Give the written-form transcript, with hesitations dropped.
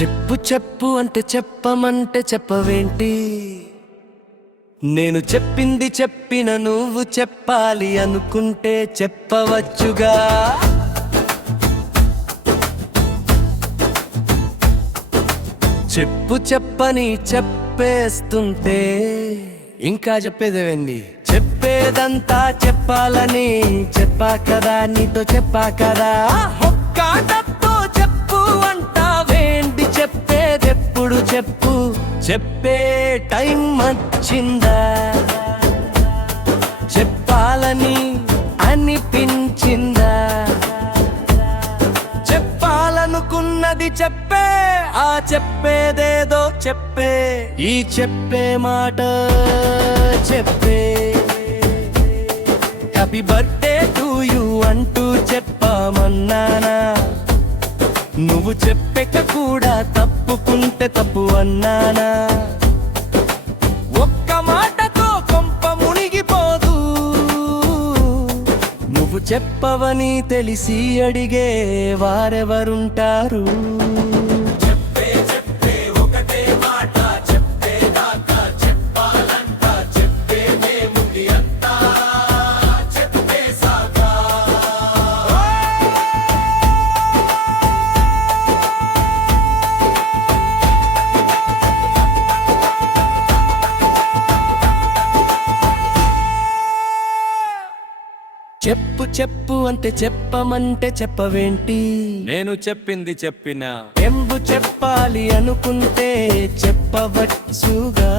చెప్పు చెప్పు అంటే చెప్పమంటే చెప్పవేంటి? నేను చెప్పింది చెప్పిన నువ్వు చెప్పాలి అనుకుంటే చెప్పవచ్చుగా. చెప్పు చెప్పని చెప్పేస్తుంటే ఇంకా చెప్పేదేవండి. చెప్పేదంతా చెప్పాలని చెప్పా కదా, నీతో చెప్పా కదా. ఒక్కటతో చెప్పు అంటావేంటి? చెప్పేదెప్పుడు చెప్పు? చెప్పే టైం వచ్చిందా? చెప్పాలని అనిపించిందా? చెప్పాలనుకున్నది చెప్పే, ఆ చెప్పేదేదో చెప్పే. ఈ చెప్పే మాట చెప్పే. హ్యాపీ బర్త్డే టు యూ అంటూ చెప్పామన్నానా? నువ్వు చెప్పక కూడా తప్పుకుంటే తప్పు అన్నానా? ఒక్క మాటతో కొంప మునిగిపోదు. నువ్వు చెప్పవని తెలిసి అడిగే వారెవరుంటారు? చెప్పు చెప్పు అంటే చెప్పమంటే చెప్పవేంటి? నేను చెప్పింది చెప్పినా ఎంబు చెప్పాలి అనుకుంటే చెప్పవచ్చుగా.